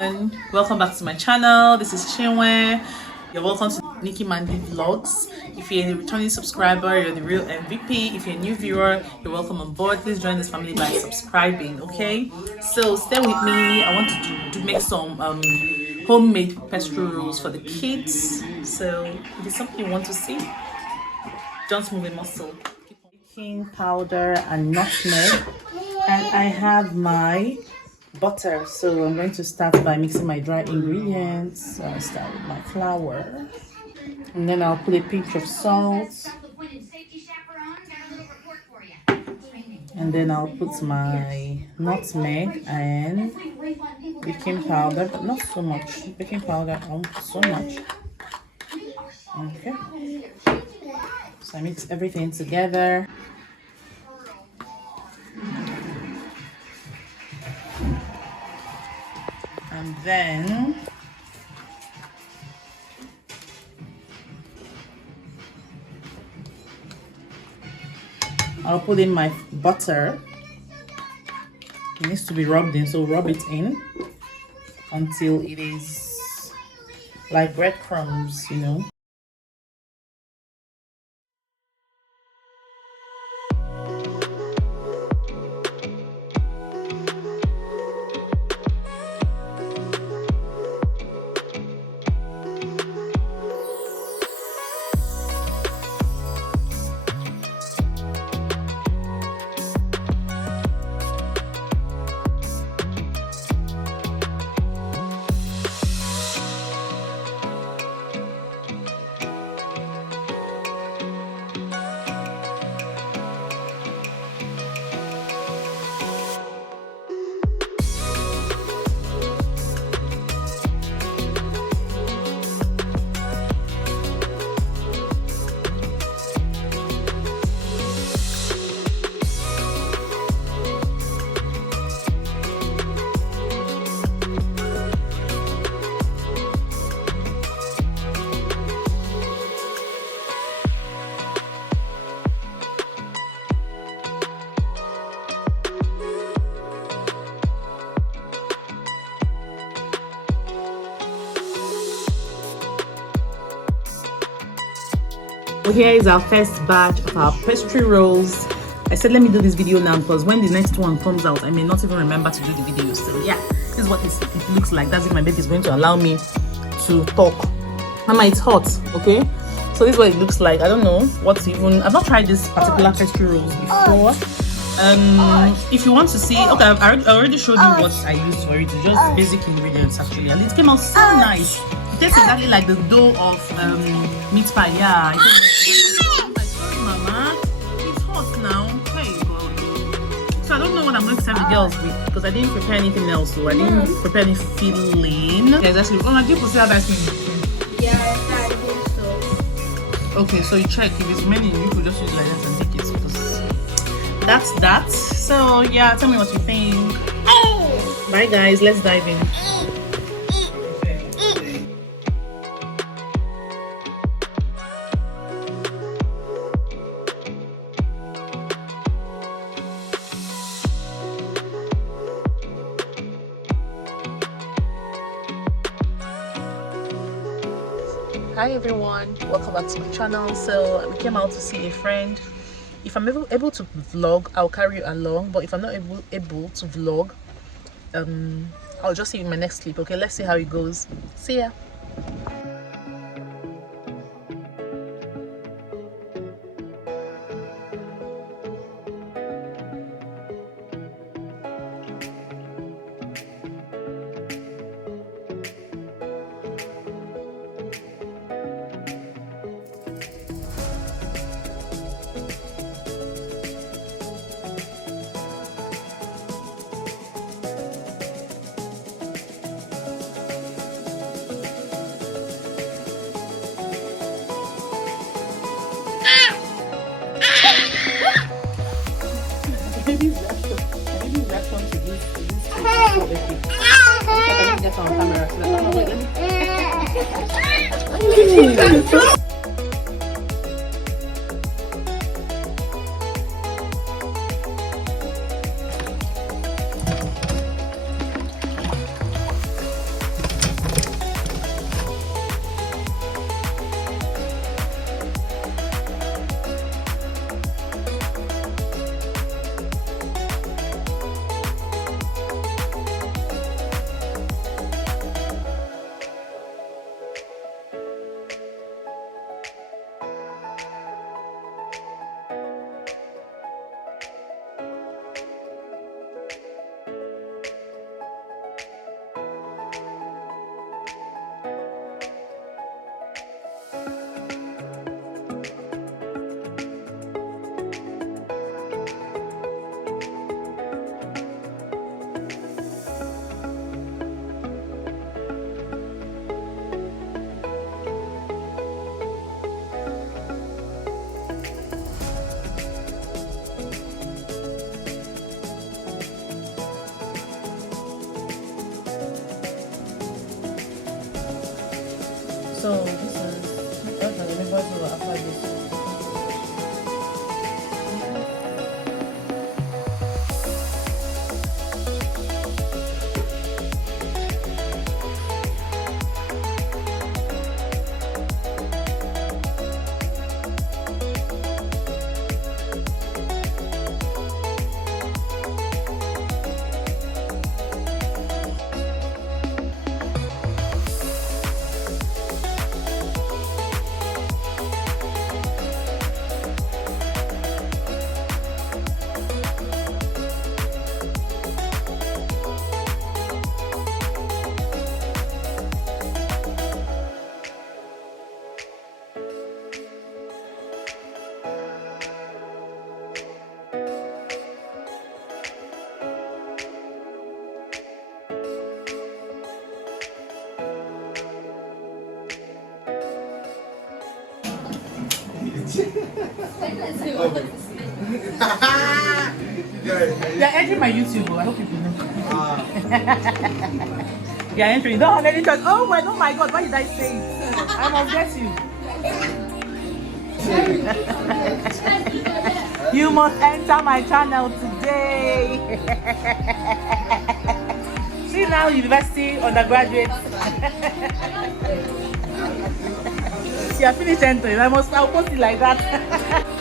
And welcome back to my channel. This is Chinwe. You're welcome to Nikki Mandy Vlogs. If you're a returning subscriber, you're the real MVP. If you're a new viewer, you're welcome on board. Please join this family by subscribing, okay? So stay with me. I want to make some homemade pastry rolls for the kids. So if it's something you want to see, just move a muscle. Baking powder and nutmeg, and I have my butter. So I'm going to start by mixing my dry ingredients. So I'll start with my flour, and then I'll put a pinch of salt, and then I'll put my nutmeg and baking powder, but not so much. Baking powder, I won't put so much. Okay, so I mix everything together. And then I'll put in my butter. It needs to be rubbed in, so rub it in until it is like breadcrumbs, you know. So here is our first batch of our pastry rolls. I said let me do this video now because when the next one comes out, I may not even remember to do the video. So yeah, this is what it looks like. That's if my baby is going to allow me to talk. Mama, it's hot, okay? So this is what it looks like. I don't know what's even. I've not tried this particular pastry rolls before. If you want to see, okay, I already showed you what I used for it. It's just basic ingredients actually, and it came out so nice. It tastes exactly like the dough of meat pie. Yeah. Sorry, Mama. It's hot now. Hey, God. So I don't know what I'm going to serve the girls with because I didn't prepare anything else. So I didn't prepare any filling. Yeah, exactly. Oh my, people still have ice cream. Yeah, I think so. Okay, so you check if it's many, you could just use like that and take it because that's that. So yeah, tell me what you think. Bye guys, let's dive in. Hi everyone, welcome back to my channel. So we came out to see a friend. If I'm able to vlog, I'll carry you along, but if I'm not able to vlog, I'll just see you in my next clip. Okay, let's see how it goes. See ya. Baby's reaction to this I can get on camera. So this is I can remember so after this. You're entering my YouTube. I hope people know. You're entering. Don't have any choice. Oh my God! Why did I say it? I must get you. You must enter my channel today. See now, university undergraduate. You are finished entering. I'll post it like that.